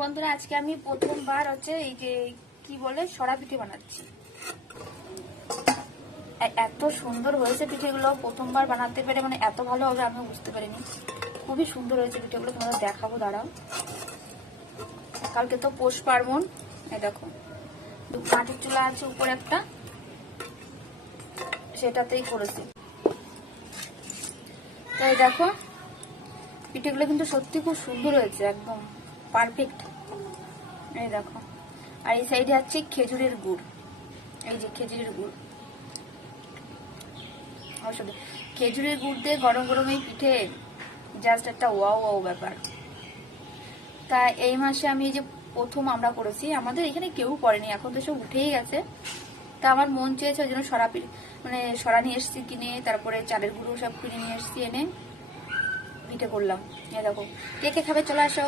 বন্ধুরা, আজকে আমি প্রথমবার হচ্ছে এই যে কি বলে সরা পিঠে বানাচ্ছি। এত সুন্দর হয়েছে পিঠেগুলো, প্রথমবার বানাতে পেরে মানে এত ভালো হবে আমি বুঝতে পারিনি। খুবই সুন্দর হয়েছে পিঠেগুলো, তোমাদের দেখাবো, দাঁড়াও। কালকে তো পৌষ পার্বণ, এই দেখো মাটির চুলা আছে উপরে একটা, সেটাতেই করেছি। তো এই দেখো পিঠেগুলো কিন্তু সত্যি খুব সুন্দর হয়েছে, একদম পারফেক্ট। এই দেখো, আর এই সাইডে আছে খেজুরের গুড়, এই যে খেজুরের গুড়, খেজুরের গুড় দিয়ে গরম গরম এই পিঠে জাস্ট একটা ওয়াও ওয়াও ব্যাপার। তা এই মাসে আমি এই যে প্রথম আমরা করেছি, আমাদের এখানে কেউ করেনি, এখন তো সব উঠেই গেছে। তা আমার মন চেয়েছে, ওই জন্য সরা মানে সরা নিয়ে এসছি কিনে, তারপরে চালের গুঁড়ো সব কিনে নিয়ে এসছি, এনে পিঠে করলাম। এই দেখো, কে কে খাবে চলে আসো।